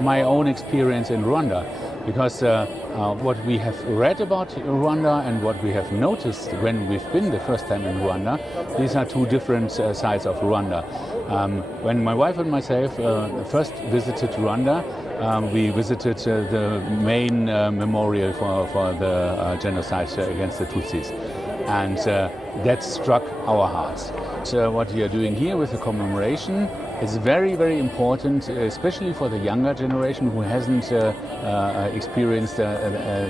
My own experience in Rwanda, because what we have read about Rwanda and what we have noticed when we've been the first time in Rwanda, these are two different sides of Rwanda. When my wife and myself first visited Rwanda, we visited the main memorial for the genocide against the Tutsis, and that struck our hearts. So what we are doing here with the commemoration is very, very important, especially for the younger generation who hasn't experienced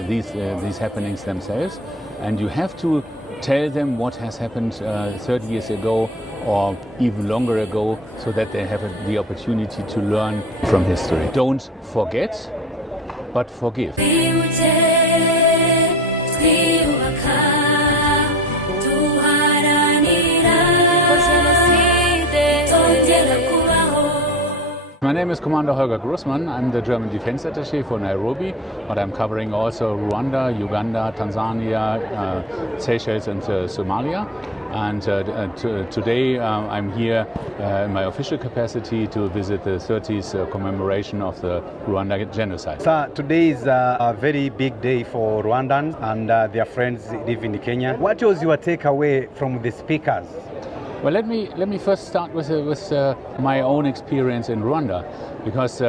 these happenings themselves. And you have to tell them what has happened 30 years ago or even longer ago, so that they have the opportunity to learn from history. Don't forget, but forgive. My name is Commander Holger Grossmann. I'm the German Defense Attaché for Nairobi, but I'm covering also Rwanda, Uganda, Tanzania, Seychelles and Somalia. And today I'm here in my official capacity to visit the 30th commemoration of the Rwanda genocide. So today is a very big day for Rwandans and their friends live in Kenya. What was your takeaway from the speakers? Well, let me first start with my own experience in Rwanda, because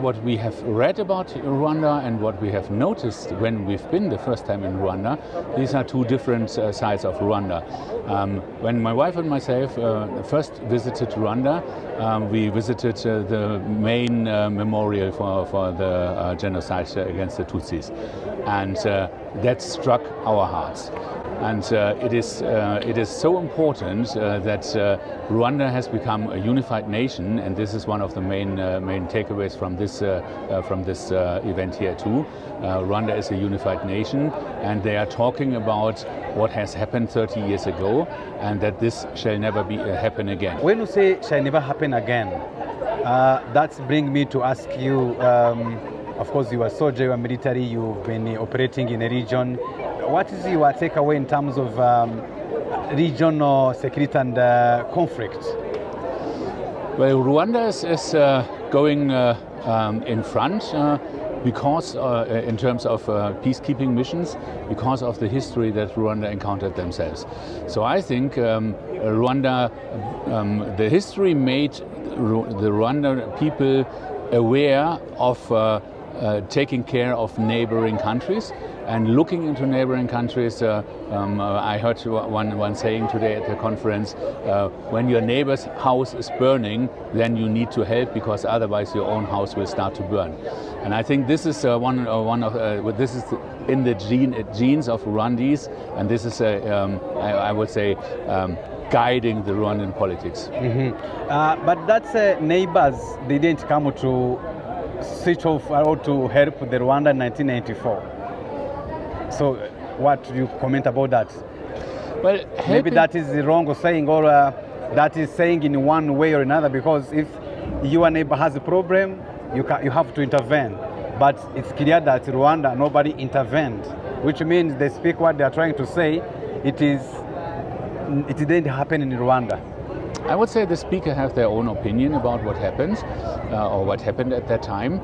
what we have read about Rwanda and what we have noticed when we've been the first time in Rwanda, these are two different sides of Rwanda. When my wife and myself first visited Rwanda, we visited the main memorial for the genocide against the Tutsis, and that struck our hearts. And it is so important that Rwanda has become a unified nation, and this is one of the main takeaways from this event here too. Rwanda is a unified nation, and they are talking about what has happened 30 years ago, and that this shall never happen again. When you say shall never happen again, that's bring me to ask you. Of course, you are a soldier, you are military, you've been operating in a region. What is your takeaway in terms of regional security and conflict? Well, Rwanda is going in front because, in terms of peacekeeping missions, because of the history that Rwanda encountered themselves. So I think Rwanda, the history made the Rwandan people aware of taking care of neighboring countries and looking into neighboring countries. I heard one saying today at the conference, when your neighbor's house is burning, then you need to help, because otherwise your own house will start to burn. And I think this is this is in the genes of Rwandese, and this is I would say guiding the Rwandan politics. Mm-hmm. But that's neighbors, they didn't come to switch off or to help the Rwanda in 1994. So what do you comment about that? Well, maybe that is wrong or saying, or that is saying in one way or another, because if your neighbor has a problem, you have to intervene. But it's clear that Rwanda, nobody intervened, which means they speak what they are trying to say. It didn't happen in Rwanda. I would say the speaker have their own opinion about what happened or what happened at that time.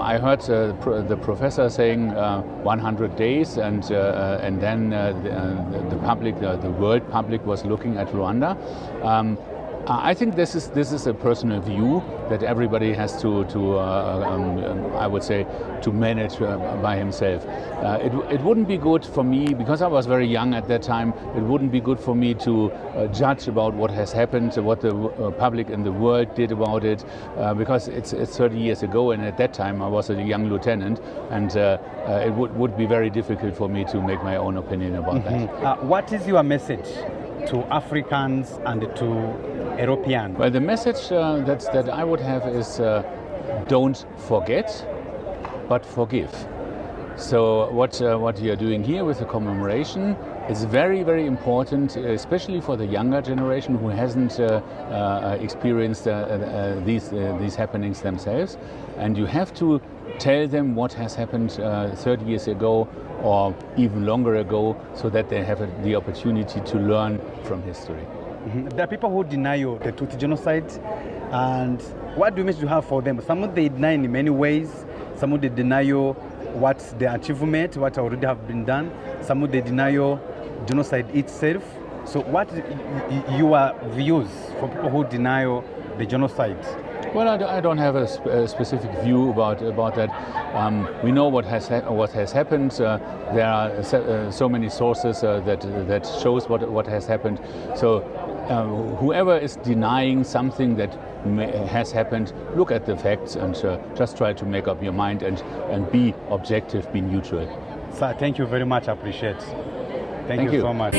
I heard the professor saying 100 days, and then the public, the world public, was looking at Rwanda. I think this is a personal view that everybody has to I would say, to manage by himself. It wouldn't be good for me, because I was very young at that time. It wouldn't be good for me to judge about what has happened, what the public in the world did about it, because it's 30 years ago, and at that time I was a young lieutenant, and it would be very difficult for me to make my own opinion about that. What is your message to Africans and to Europeans? Well, the message that I would have is don't forget, but forgive. So what you are doing here with the commemoration is very, very important, especially for the younger generation who hasn't experienced these happenings themselves. And you have to tell them what has happened 30 years ago or even longer ago, so that they have the opportunity to learn from history. There are people who deny the Tutsi genocide, and what do you message you have for them? Some they deny in many ways. Some they deny you what's the achievement, what already have been done. Some they deny you genocide itself. So what your views for people who deny the genocide? Well, I don't have a specific view about that. We know what has happened. There are so many sources that shows what has happened. So whoever is denying something that has happened, look at the facts and just try to make up your mind and be objective, be neutral. Sir, thank you very much. I appreciate. Thank you so much.